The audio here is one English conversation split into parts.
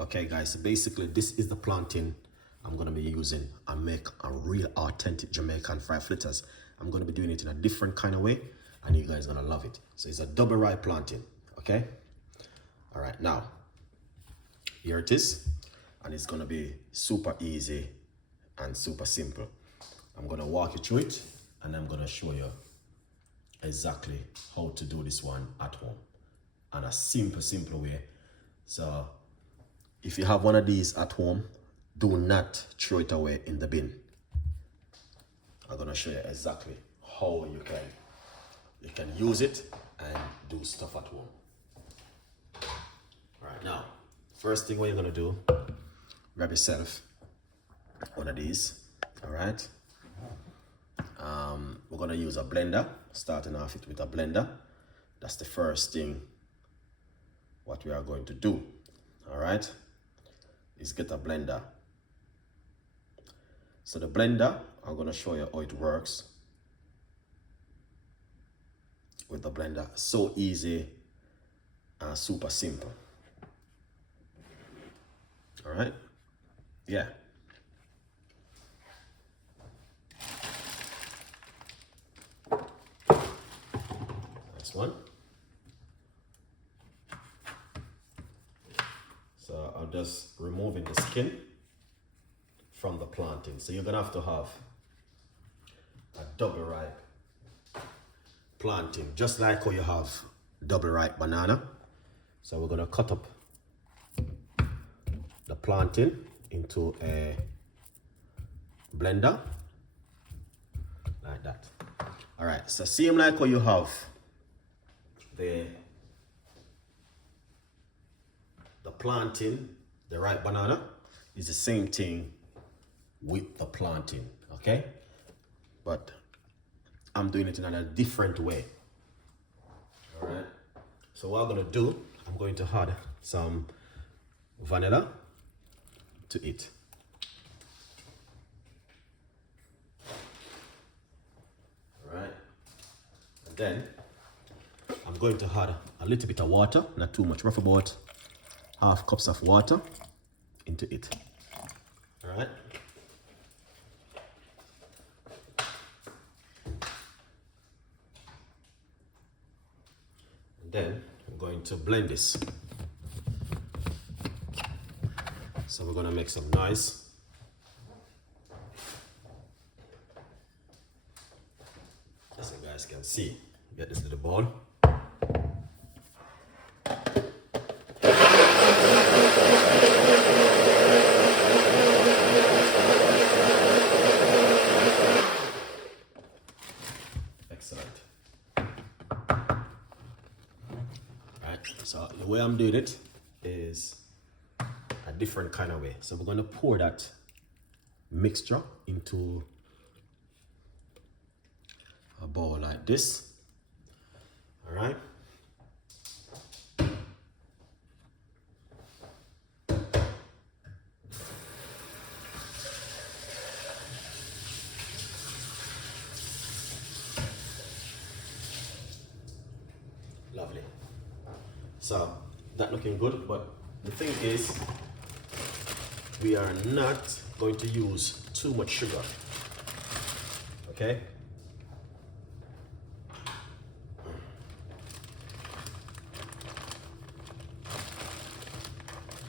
Okay guys, so basically this is the plantain I'm gonna be using and make a real authentic Jamaican fried fritters. I'm gonna be doing it in a different kind of way and you guys are gonna love it. So it's a double ripe plantain, okay? All right, now, here it is. And it's gonna be super easy and super simple. I'm gonna walk you through it and I'm gonna show you exactly how to do this one at home in a simple way. So if you have one of these at home, do not throw it away in the bin. I'm gonna show you exactly how you can use it and do stuff at home. All right, now, first thing what you're gonna do, grab yourself one of these, all right? We're gonna use a blender, starting off it with a blender. That's the first thing what we are going to do, all right? Is get a blender. So the blender, I'm gonna show you how it works with the blender. So easy and super simple. All right, yeah. Next one. So I'm just removing the skin from the plantain. So you're gonna have to have a double ripe plantain, just like how you have double ripe banana. So we're gonna cut up the plantain into a blender like that. All right, so same like how you have the plantain, the ripe banana, is the same thing with the plantain, okay? But I'm doing it in a different way. All right, so what I'm gonna do, I'm going to add some vanilla to it. All right, and then I'm going to add a little bit of water, not too much, rough about half cups of water into it. All right. And then I'm going to blend this. So we're gonna make some noise. As you guys can see, get this to the bowl. Excellent. Right, so the way I'm doing it is a different kind of way. So we're going to pour that mixture into a bowl like this. All right. Lovely. So that looking good, but the thing is, we are not going to use too much sugar, okay?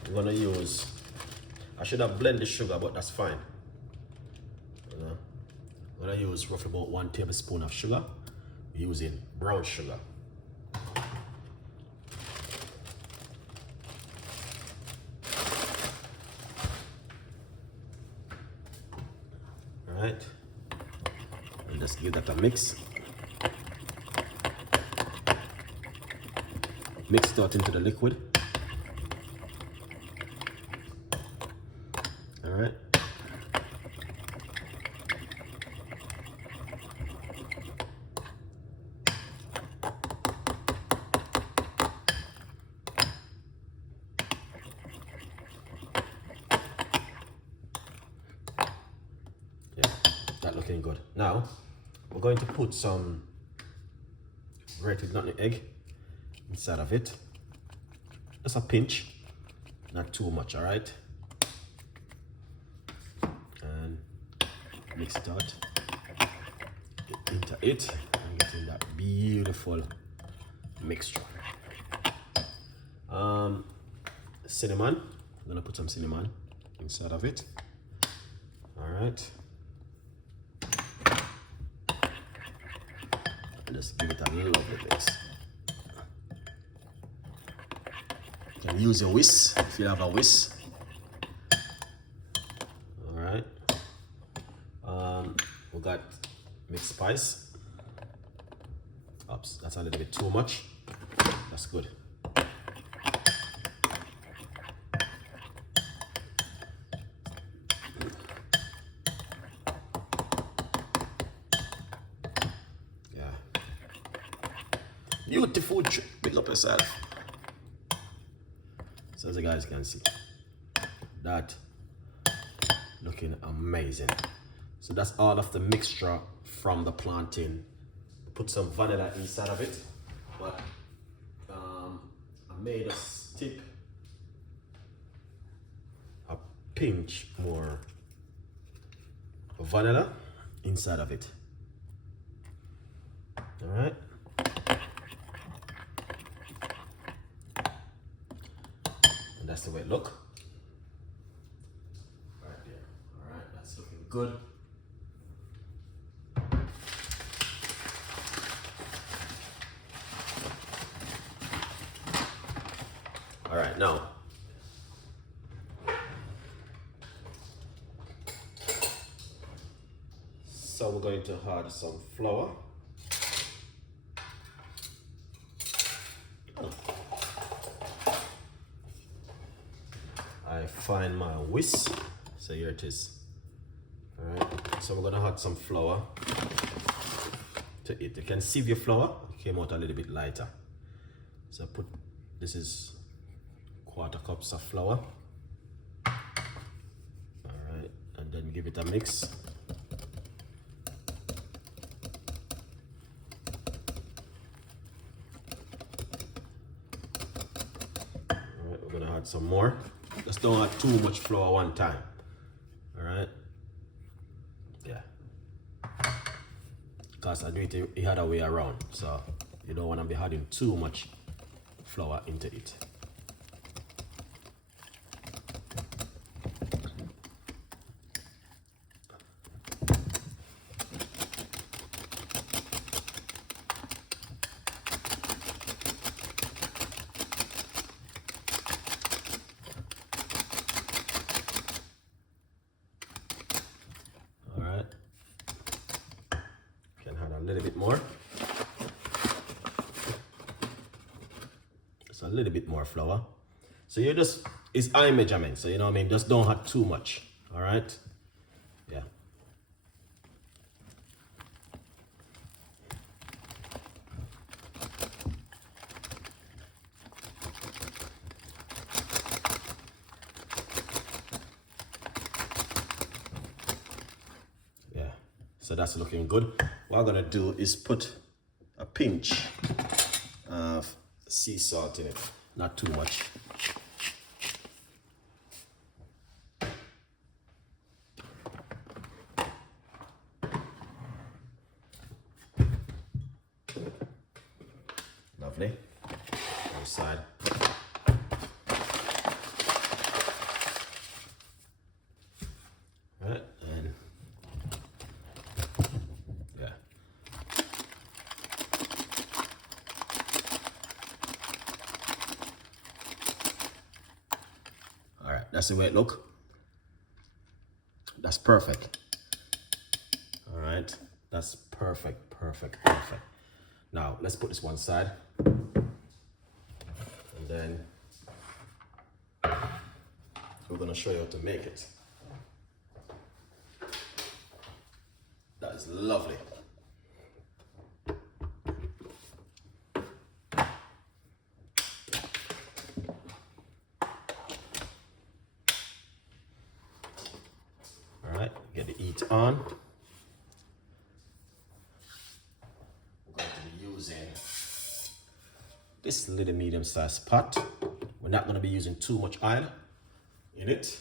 I'm gonna use, I should have blended the sugar, but that's fine. You know, I'm gonna use roughly about 1 tablespoon of sugar, using brown sugar. All right, and just give that a mix. Mix it out into the liquid. All right. Yeah, that looking good. Now, we're going to put some grated nutmeg inside of it. Just a pinch. not too much, all right? And mix it out, get into it, and get in that beautiful mixture. Cinnamon, I'm gonna put some cinnamon inside of it, all right? And just give it a lovely mix. You can use a whisk if you have a whisk. All right. We got mixed spice. Oops, that's a little bit too much. That's good. Yeah. Beautiful trick. Big up yourself. So as you guys can see, that looking amazing. So that's all of the mixture from the plantain. Put some vanilla inside of it, but I made a tip a pinch more vanilla inside of it. All right. And that's the way it looks. Right there. All right, that's looking good. All right, now so we're going to add some flour. I find my whisk, so here it is. All right, so we're gonna add some flour to it. You can sieve your flour. It came out a little bit lighter. So put, this is 1/4 cups of flour. All right, and then give it a mix. All right, we're gonna add some more. Just don't add too much flour one time. All right, yeah, because I do it the other way around, so you don't want to be adding too much flour into it. A little bit more. So a little bit more flour. So you just, it's eye measurement, so you know what I mean, just don't add too much. All right, yeah. Yeah, so that's looking good. What I'm gonna do is put a pinch of sea salt in it, not too much. Lovely. Other side. All right, and yeah. All right, that's the way it look. That's perfect. All right, that's perfect, perfect, perfect. Now let's put this one side, and then we're gonna show you how to make it. That is lovely. All right, get the heat on. We're going to be using this little medium-sized pot. We're not going to be using too much oil. in it.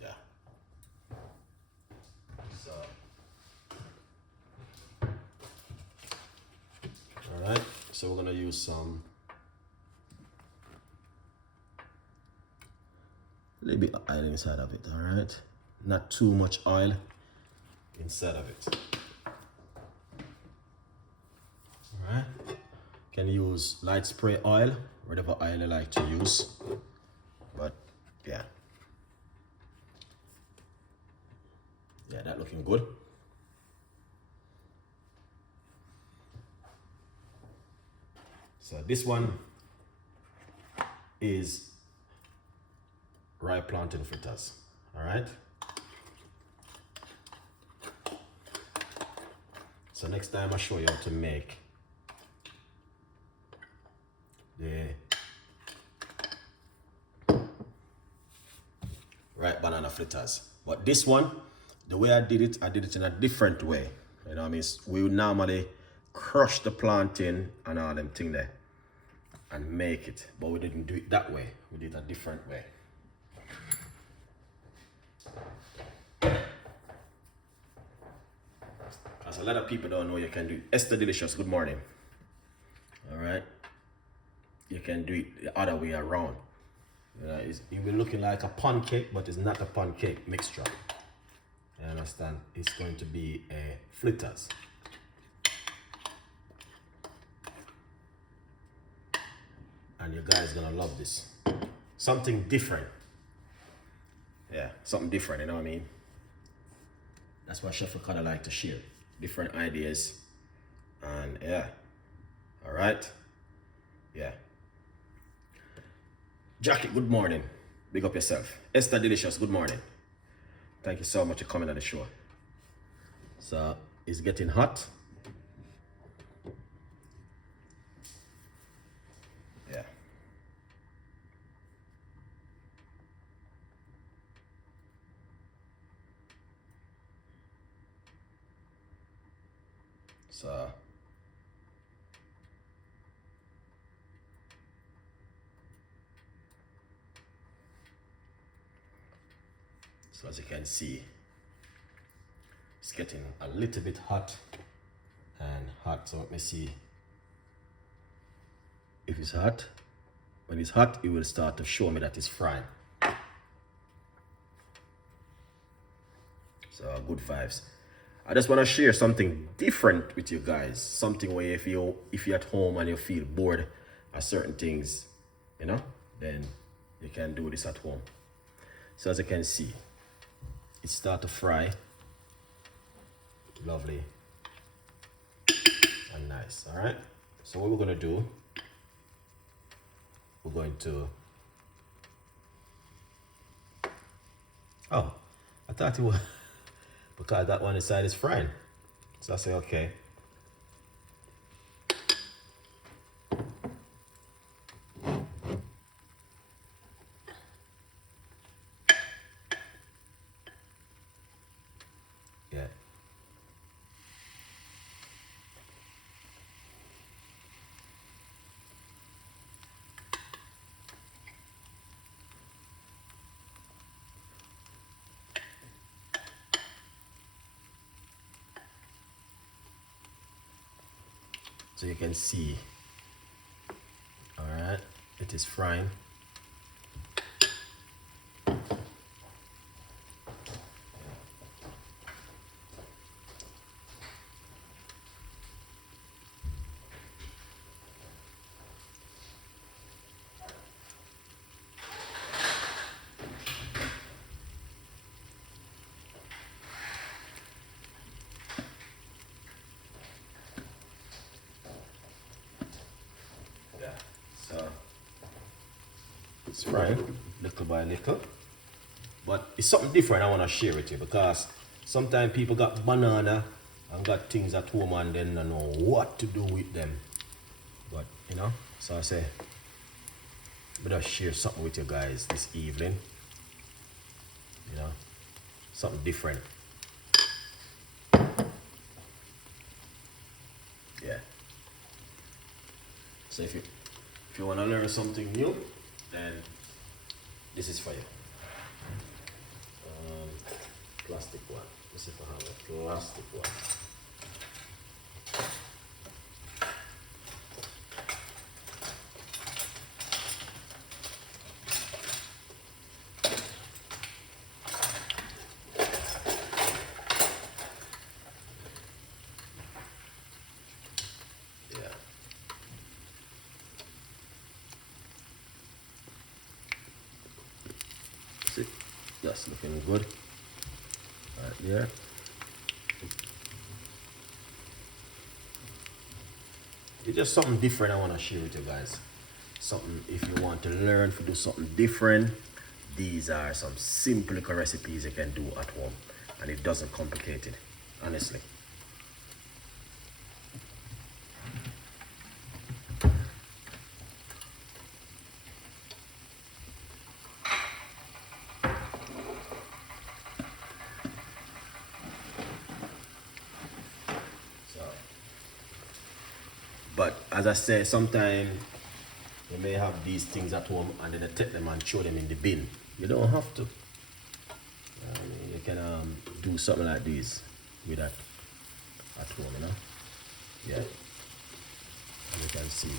Yeah. So, all right. So we're gonna use some a little bit of oil inside of it. All right. Not too much oil inside of it. All right. Can use light spray oil, whatever oil you like to use. But yeah. Yeah, that looking good. So this one is ripe plantain fritters. All right. So next time I'll show you how to make the ripe banana fritters. But this one, the way I did it in a different way. You know what I mean? We would normally crush the plantain and all them thing there and make it, but we didn't do it that way. We did it a different way. Because a lot of people don't know you can do it. Esther Delicious, good morning. All right. You can do it the other way around. You know, it will looking like a pancake, but it's not a pancake mixture. You understand? It's going to be a fritters. And you guys gonna love this. Something different. Yeah, something different, you know what I mean? That's what Chef Ricardo like to share. Different ideas. And yeah. All right. Yeah. Jackie, good morning. Big up yourself. Esther Delicious, good morning. Thank you so much for coming on the show. So it's getting hot. Yeah. So as you can see, it's getting a little bit hot and hot. So let me see if it's hot. When it's hot, it will start to show me that it's frying. So good vibes. I just want to share something different with you guys. Something where if you're at home and you feel bored at certain things, you know, then you can do this at home. So as you can see, it starts to fry. Lovely and nice. All right. So what we're gonna do, we're going to. Oh, I thought it was because that one inside is frying. So I say okay. Yeah. So you can see, all right, it is frying. So it's frying little by little, but it's something different I want to share with you because sometimes people got banana and got things at home and then don't know what to do with them. But you know, so I say, I'm gonna share something with you guys this evening. You know, something different. Yeah. So if you want to learn something new, then this is for you. Plastic one. Let's see if I have a plastic one. Yeah. See, that's looking good. Right there. It's just something different I want to share with you guys. Something, if you want to learn to do something different, these are some simple little recipes you can do at home. And it doesn't complicate it, honestly. But as I say, sometimes you may have these things at home and then you take them and throw them in the bin. You don't have to. You can do something like this with that at home, you know? Yeah. And you can see.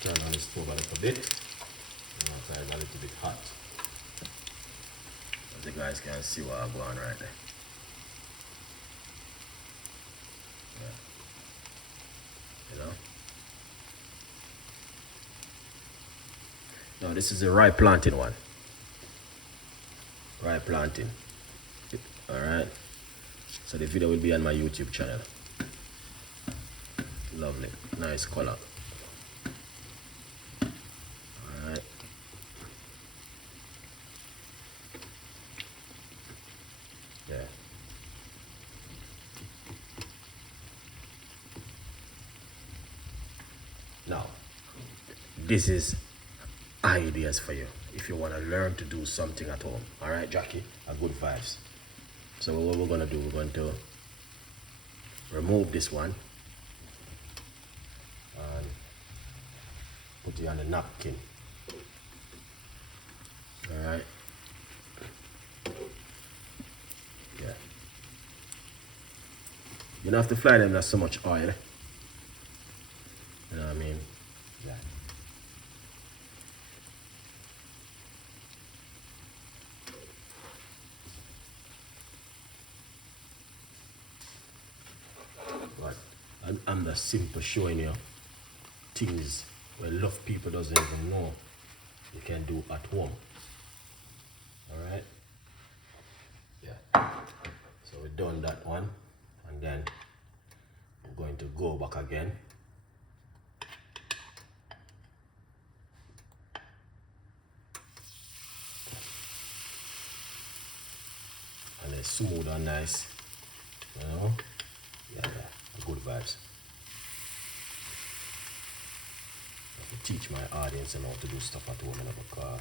Turn on the stove a little bit. It's a little bit hot. As you guys can see what I'm going right there. You know. Now this is a rye plantain one. Rye plantain. Alright. So the video will be on my YouTube channel. Lovely. Nice color. Alright. Yeah. Now, this is ideas for you if you want to learn to do something at home. All right, Jackie, a good vibes. So what we're going to do, we're going to remove this one and put it on the napkin. All right. Yeah. You don't have to fry them with so much oil. You know what I mean? Yeah. But I'm the simple showing you things where a lot of people doesn't even know you can do at home. Alright? Yeah. So we've done that one and then we're going to go back again. And it's smooth and nice, you know? Yeah, good vibes. I have to teach my audience how to do stuff at home in a car.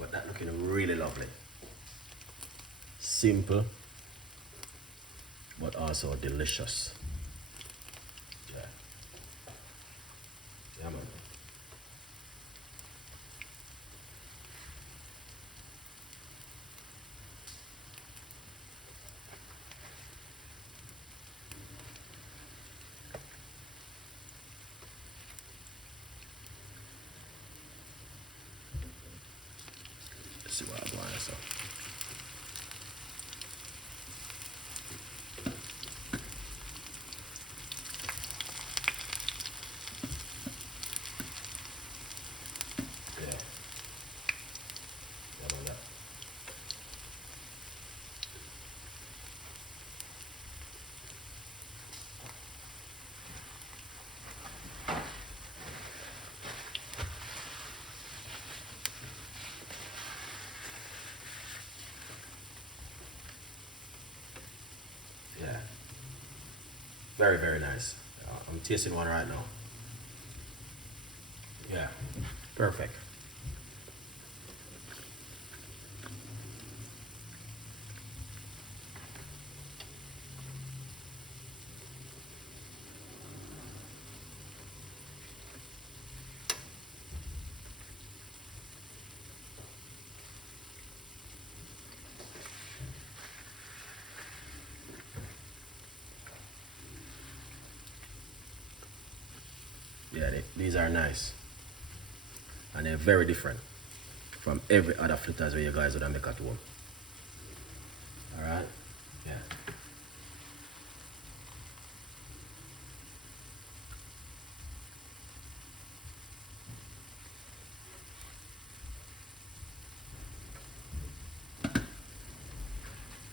But that looking really lovely. Simple, but also delicious. Yeah. Yeah, man. Let's see what I'm going to say. Very, very nice. I'm tasting one right now. Yeah, perfect. Yeah, these are nice. And they're very different from every other fritters where you guys would make at home. Alright? Yeah.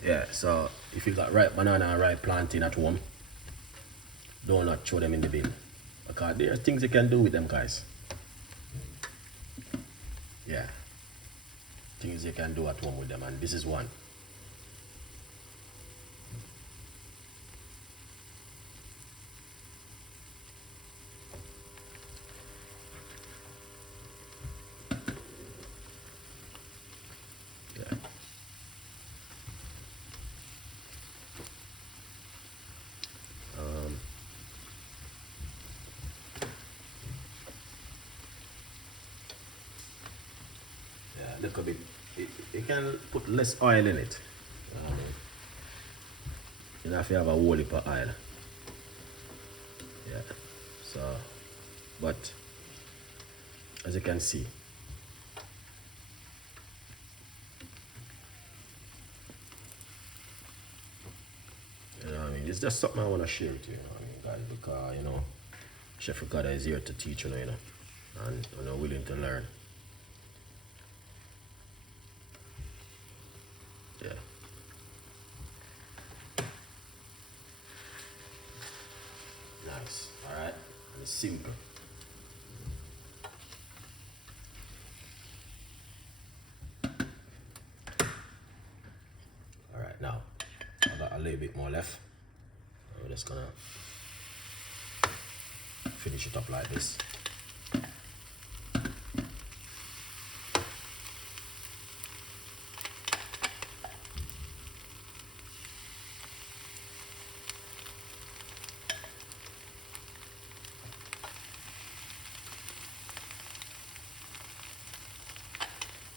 Yeah, so if you got ripe banana and ripe plantain at home, do not throw them in the bin. Because there are things you can do with them, guys. Yeah. Things you can do at home with them, and this is one. Yeah. Yeah, look a bit. You can put less oil in it. You don't have to have a whole heap of oil. Yeah. So, but as you can see, you know what I mean? It's just something I want to share with you, you know what I mean, guys, because, you know, Chef Ricardo is here to teach, you know, and you know, willing to learn. Yeah. Nice. All right. And it's simple. All right. Now, I got a little bit more left. We're just gonna finish it up like this.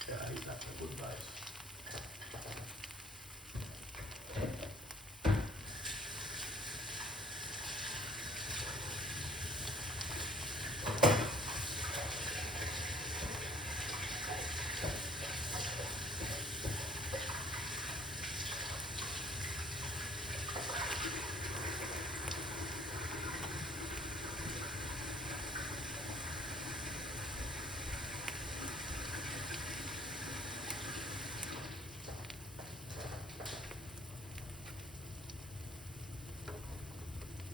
Yeah, I eat that for good vibes.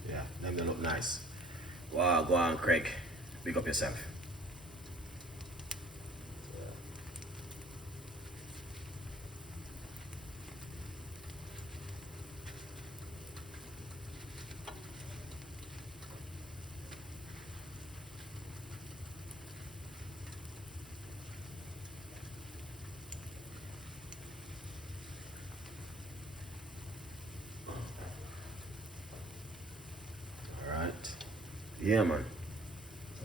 Yeah, them they look nice. Wow, go on, Craig. Big up yourself. All right. Yeah, man.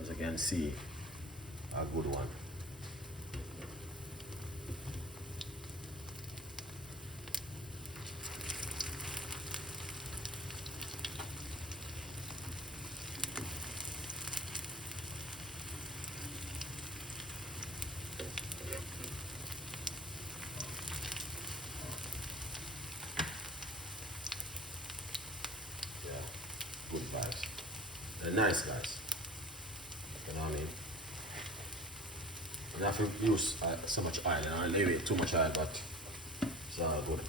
As you can see, a good one. Yeah, good vibes. They're nice, guys. You know what I mean? You don't have to use so much oil, you know, leave it too much oil, but it's all good.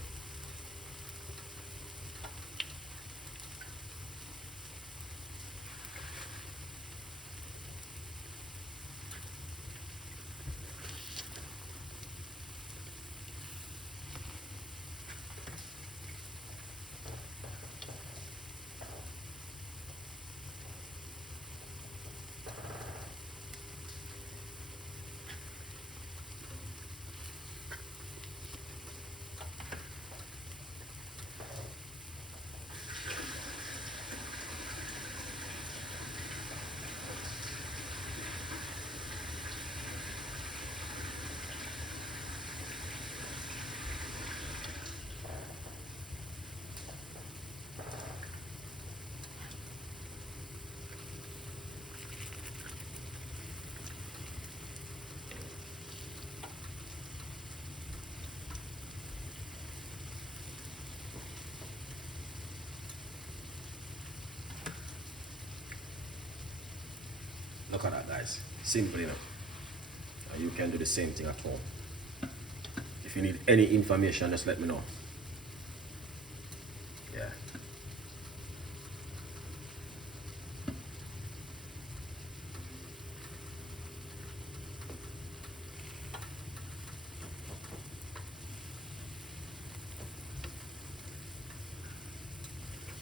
Look at that, guys. Simple enough. And you can do the same thing at home. If you need any information, just let me know. Yeah.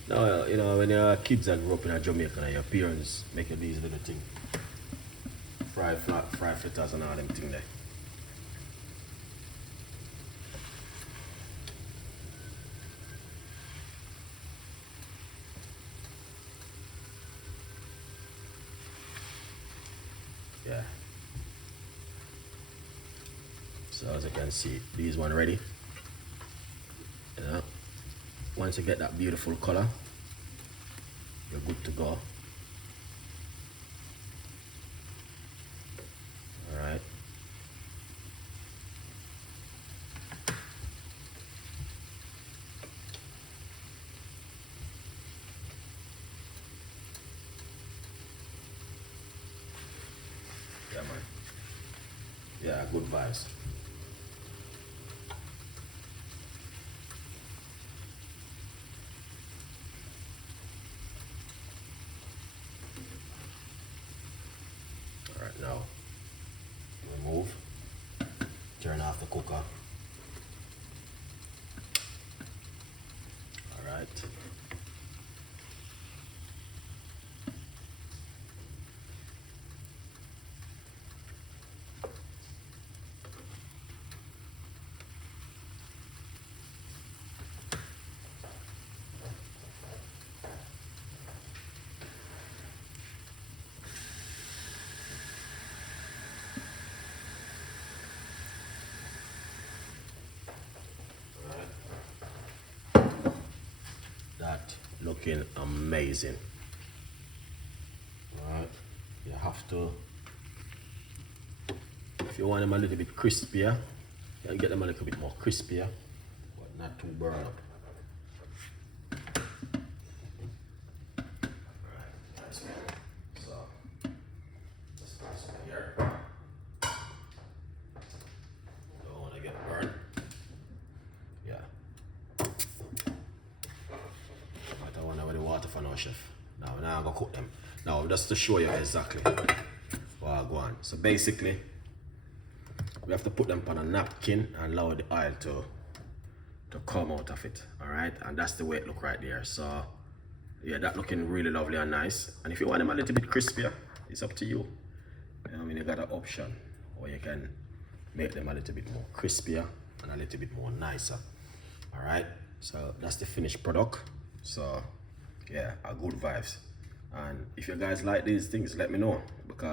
Now, you know, when your kids that grew up in Jamaica and your parents make you these little things, fried fritters and all them things there. Yeah. So as you can see, these one ready. Yeah. Once you get that beautiful color, you're good to go. Alright. Yeah, man. Yeah, good vibes. Alright, now remove, turn off the cooker. Alright. That looking amazing. Alright, you have to, if you want them a little bit crispier, you can get them a little bit more crispier, but not too burn up. Alright, nice one. So, let's put this in here. Don't want to get burned. Yeah. I want to with the water for now, chef. Now I'm gonna cook them. Now just to show you exactly what I go on. So basically, we have to put them on a napkin and allow the oil to come out of it. Alright, and that's the way it look right there. So yeah, that looking really lovely and nice. And if you want them a little bit crispier, it's up to you. You know, I mean, you got an option, or you can make them a little bit more crispier and a little bit more nicer. Alright, so that's the finished product. So yeah, a good vibes. And if you guys like these things, let me know, because